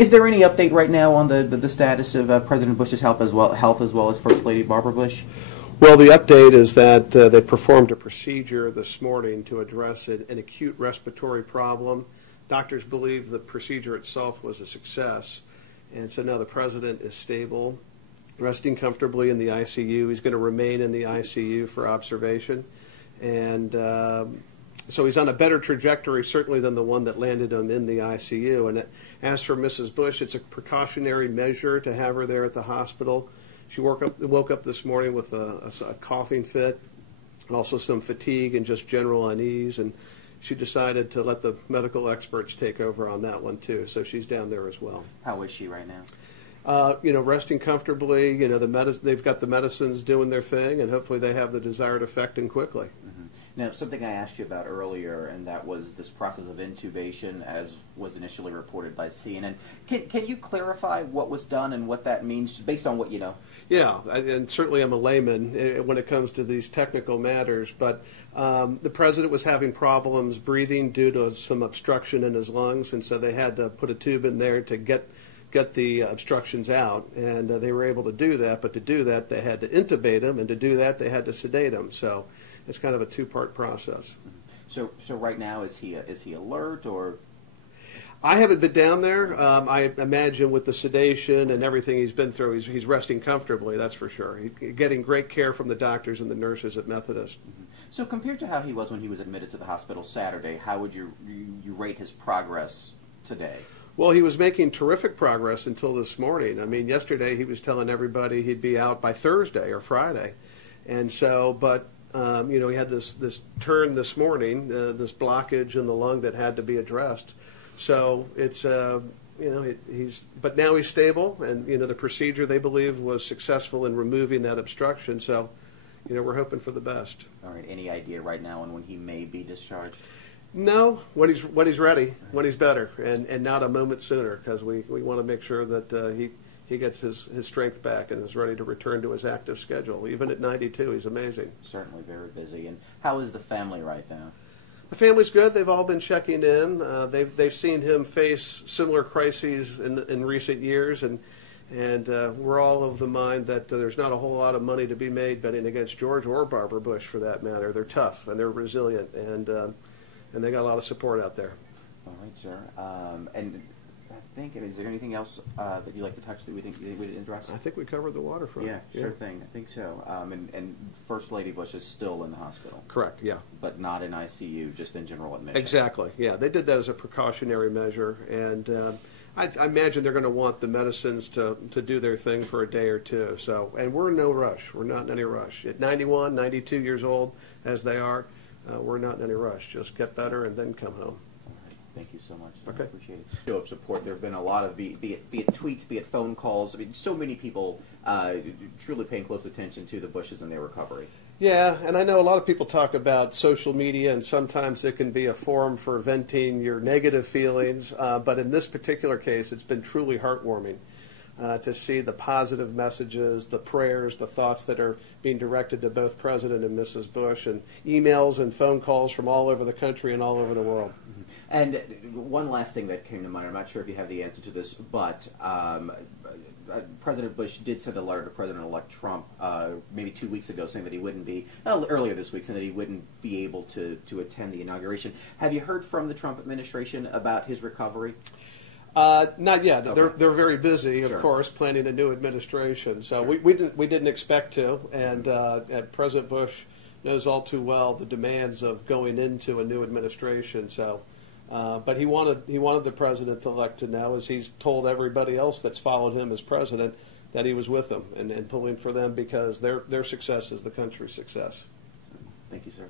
Is there any update right now on the status of President Bush's health as well as First Lady Barbara Bush? Well, the update is that they performed a procedure this morning to address an acute respiratory problem. Doctors believe the procedure itself was a success, and so now the president is stable, resting comfortably in the ICU. He's going to remain in the ICU for observation, and so he's on a better trajectory, certainly, than the one that landed him in the ICU. And as for Mrs. Bush, it's a precautionary measure to have her there at the hospital. She woke up this morning with a coughing fit, and also some fatigue and just general unease, and she decided to let the medical experts take over on that one too. So she's down there as well. How is she right now? Resting comfortably. They've got the medicines doing their thing, and hopefully they have the desired effect and quickly. Mm-hmm. Now, something I asked you about earlier, and that was this process of intubation, as was initially reported by CNN. Can you clarify what was done and what that means, based on what you know? Yeah, and certainly I'm a layman when it comes to these technical matters, but the president was having problems breathing due to some obstruction in his lungs, and so they had to put a tube in there to get the obstructions out, and they were able to do that. But to do that, they had to intubate him, and to do that, they had to sedate him. So it's kind of a two-part process. So right now, is he alert, or? I haven't been down there. I imagine with the sedation and everything he's been through, he's resting comfortably. That's for sure. He's getting great care from the doctors and the nurses at Methodist. Mm-hmm. So compared to how he was when he was admitted to the hospital Saturday, how would you rate his progress today? Well, he was making terrific progress until this morning. I mean, yesterday he was telling everybody he'd be out by Thursday or Friday, and so, but he had this turn this morning, this blockage in the lung that had to be addressed. So it's but now he's stable, and the procedure they believe was successful in removing that obstruction. So, we're hoping for the best. All right. Any idea right now on when he may be discharged? No, when he's ready, when he's better, and not a moment sooner, because we want to make sure that he gets his strength back and is ready to return to his active schedule. Even at 92, he's amazing. Certainly very busy. And how is the family right now? The family's good. They've all been checking in. They've seen him face similar crises in recent years, and we're all of the mind that there's not a whole lot of money to be made betting against George or Barbara Bush, for that matter. They're tough and they're resilient, and they got a lot of support out there. All right, sir. And I think, is there anything else that you'd like to touch that we didn't address? I think we covered the waterfront. Yeah, sure thing. I think so. And First Lady Bush is still in the hospital. Correct, yeah. But not in ICU, just in general admission. Exactly, yeah. They did that as a precautionary measure, and I imagine they're going to want the medicines to do their thing for a day or two. So, and we're in no rush. We're not in any rush. At 91, 92 years old, as they are, we're not in any rush. Just get better and then come home. Thank you so much. Okay. I appreciate it. Show of support. There have been a lot of, be it tweets, be it phone calls. I mean, so many people truly paying close attention to the Bushes and their recovery. Yeah, and I know a lot of people talk about social media, and sometimes it can be a forum for venting your negative feelings. But in this particular case, it's been truly heartwarming to see the positive messages, the prayers, the thoughts that are being directed to both President and Mrs. Bush, and emails and phone calls from all over the country and all over the world. Mm-hmm. And one last thing that came to mind, I'm not sure if you have the answer to this, but President Bush did send a letter to President-elect Trump maybe 2 weeks ago saying that he wouldn't be, earlier this week, saying that he wouldn't be able to attend the inauguration. Have you heard from the Trump administration about his recovery? Not yet. Okay. They're very busy, of Sure. course, planning a new administration. So Sure. we didn't expect to, and President Bush knows all too well the demands of going into a new administration. So, but he wanted the president-elect to know, as he's told everybody else that's followed him as president, that he was with them and pulling for them, because their success is the country's success. Thank you, sir.